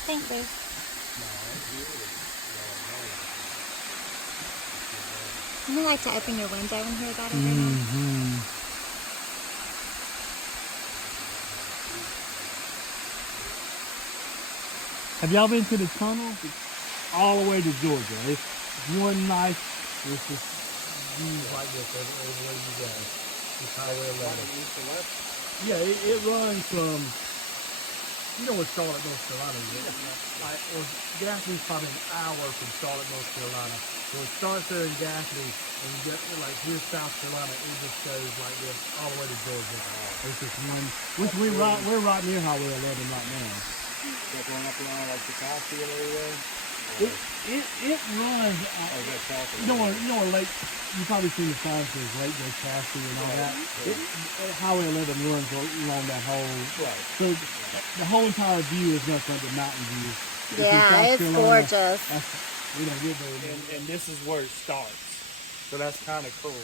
think, Boo? You like to open your window and hear that every now? Have y'all been to the tunnel? It's all the way to Georgia. It's one nice, it's just views like this everywhere you go. It's Highway 11. Yeah, it runs from, you know where Charlotte, North Carolina is? Well, Gaffney's probably an hour from Charlotte, North Carolina. So it starts there in Gaffney, and you get, like, here's South Carolina, it just goes like this all the way to Georgia. It's just one, which we're right near Highway 11 right now. That going up around like the Coliseum area? It runs. You know where Lake. You probably seen the signs for Lake Joe Cassie and all that. Highway 11 runs along that whole. Right. So the whole entire view is nothing but mountain view. Yeah, it's gorgeous. And this is where it starts. So that's kind of cool.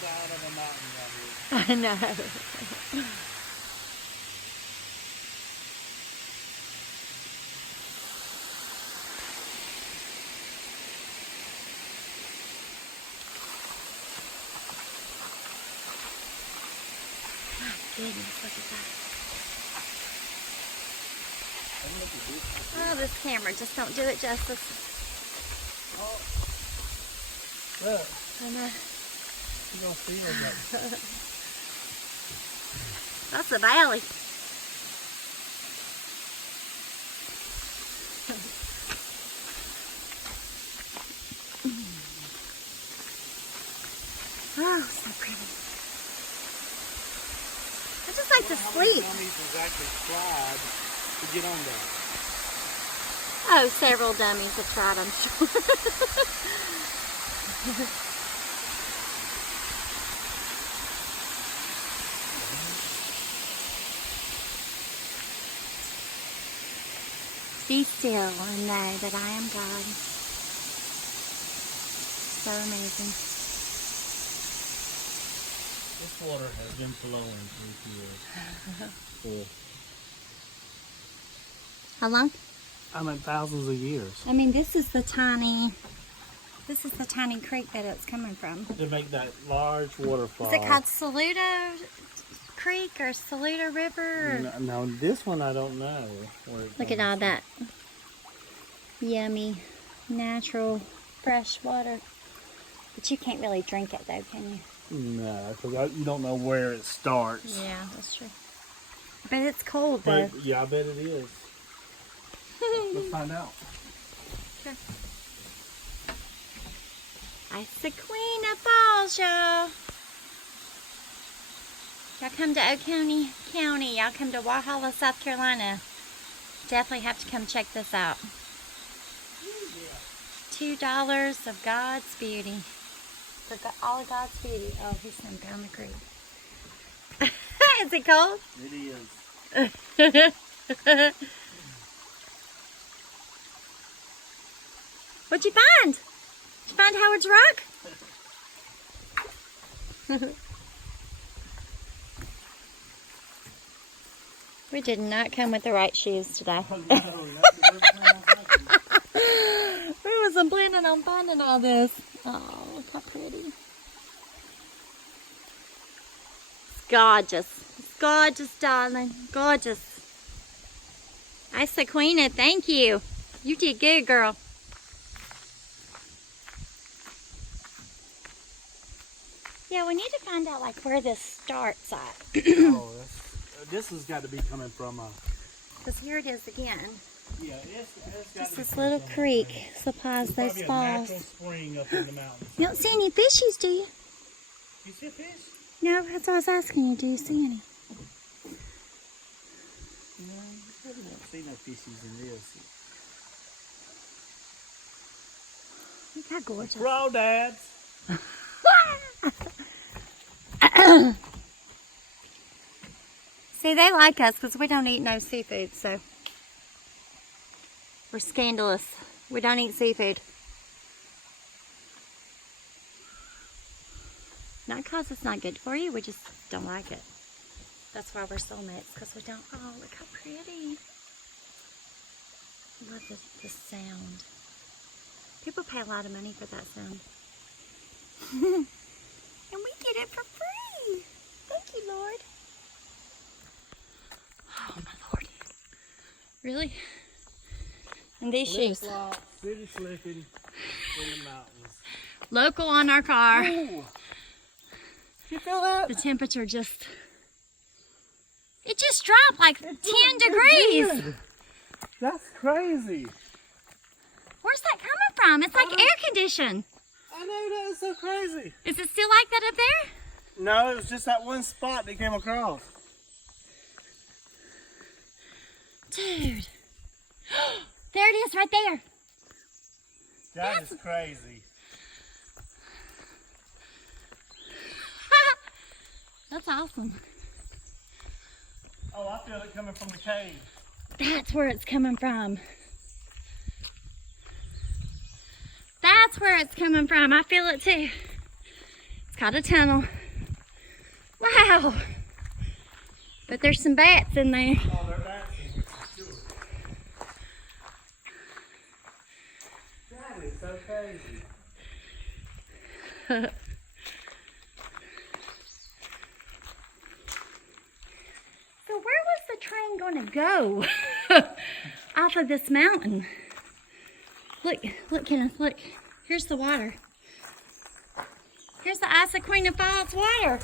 Side of a mountain right here. I know. Goodness, look at that. Oh, this camera just don't do it justice. Oh. Look. I know. You don't feel it. That's the valley. Oh, so pretty. I just like to sleep. How many dummies has actually tried to get on that? Oh, several dummies have tried, I'm sure. Be still and know that I am God. So amazing. This water has been flowing for years. How long? I mean, thousands of years. I mean, this is the tiny creek that it's coming from. To make that large waterfall. Is it called Saluda Creek or Saluda River? Or? No, this one I don't know. Look at all that yummy, natural, fresh water. But you can't really drink it though, can you? No, because you don't know where it starts. Yeah, that's true. But it's cold though. But, yeah, I bet it is. Let's find out. Sure. Issaqueena Falls, y'all. Y'all come to Oconee County. Y'all come to Walhalla, South Carolina. Definitely have to come check this out. $2 of God's beauty. For all of God's beauty. Oh, he's sitting down the creek. Is it cold? It is. What'd you find? Did you find Howard's Rock? We did not come with the right shoes today. We wasn't planning on finding all this. Oh, look how pretty. It's gorgeous. It's gorgeous, darling. Gorgeous. Issaqueena, thank you. You did good, girl. Yeah, we need to find out like where this starts at. Oh, this has got to be coming from Because here it is again. Yeah, it's got Just this little creek supplies those probably a falls. natural spring up in the mountains. You don't see any fishies, do you? You see a fish? No, that's what I was asking you. Do you see any? No, I don't see no fishies in this. Look how gorgeous. Crawdads. See, they like us because we don't eat no seafood, so we're scandalous. We don't eat seafood. Not because it's not good for you, we just don't like it. That's why we're soulmates, because we don't. Oh, look how pretty. I love the sound. People pay a lot of money for that sound. And we get it for free. Thank you, Lord. Oh, my Lord. Really? And these shoes. Flip-flop, city slipping in the mountains. Local on our car. Ooh. You feel that? The temperature just... It just dropped like 10 degrees. Did. That's crazy. Where's that coming from? It's like air conditioned. I know, that is so crazy. Is it still like that up there? No, it was just that one spot that came across. Dude. There it is right there. That is crazy. That's awesome. Oh, I feel it coming from the cave. That's where it's coming from. That's where it's coming from. I feel it too. It's called a tunnel. Wow. But there's some bats in there. Oh, they're bats in here for sure. That is so crazy. So where was the train going to go off of this mountain? Look, Kenneth, look. Here's the water. Here's the Issaqueena Falls water.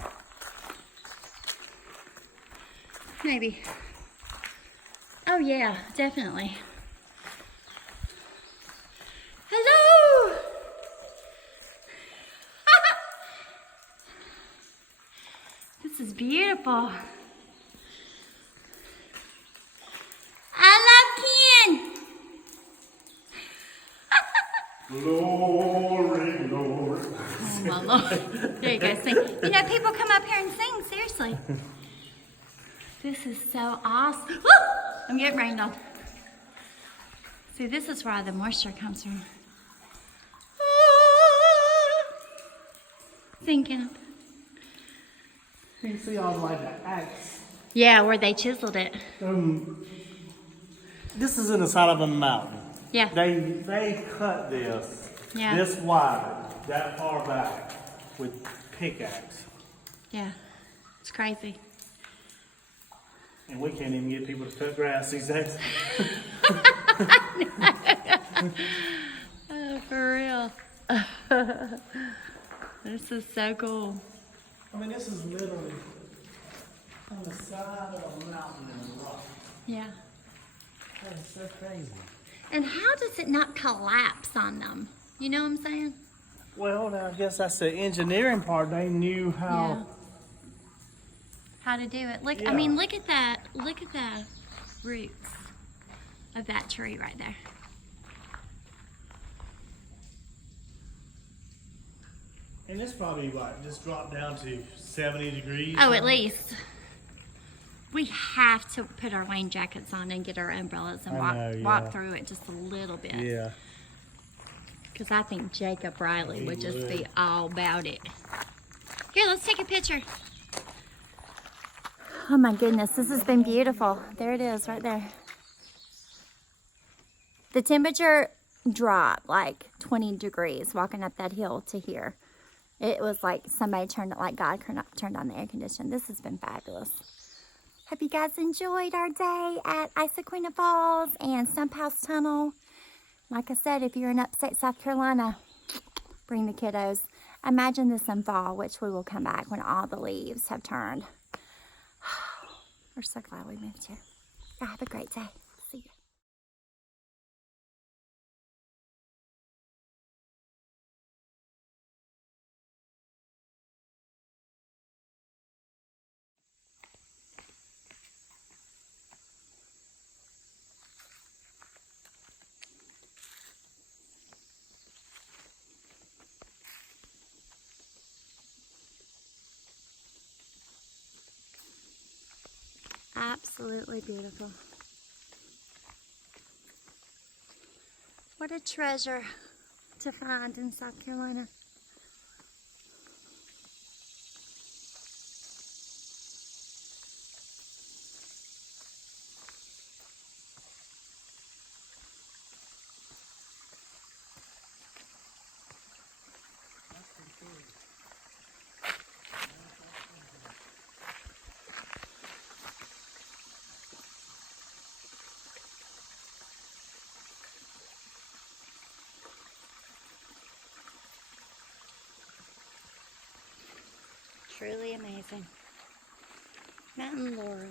Maybe. Oh yeah, definitely. Hello! This is beautiful. I love Ken. Glory, glory. Oh my Lord. There you go, sing. You know, people come up here and sing, seriously. This is so awesome. Woo! I'm getting rained on. See, this is where the moisture comes from. Sing, Kenneth. You can see all like the axe. Yeah, where they chiseled it. This is in the side of a mountain. Yeah. They cut this this wide, that far back with pickaxe. Yeah. It's crazy. And we can't even get people to cut grass these days. Oh, for real. This is so cool. I mean, this is literally on the side of a mountain in a rock. Yeah. That is so crazy. And how does it not collapse on them? You know what I'm saying? Well, I guess that's the engineering part. They knew how. How to do it. Look, I Yeah. mean, look at that. Look at the roots of that tree right there. And this probably like just dropped down to 70 degrees. Oh, at least. We have to put our rain jackets on and get our umbrellas and walk through it just a little bit. Yeah. Because I think Jacob Riley He would just would. be all about it. Here, let's take a picture. Oh my goodness, this has been beautiful. There it is, right there. The temperature dropped like 20 degrees walking up that hill to here. It was like somebody turned it, like God turned on the air conditioner. This has been fabulous. Hope you guys enjoyed our day at Issaqueena Falls and Stumphouse Tunnel. Like I said, if you're in upstate South Carolina, bring the kiddos. Imagine this in fall, which we will come back when all the leaves have turned. We're so glad we moved here. Y'all have a great day. See you. Absolutely beautiful. What a treasure to find in South Carolina. Truly amazing. Mountain laurel.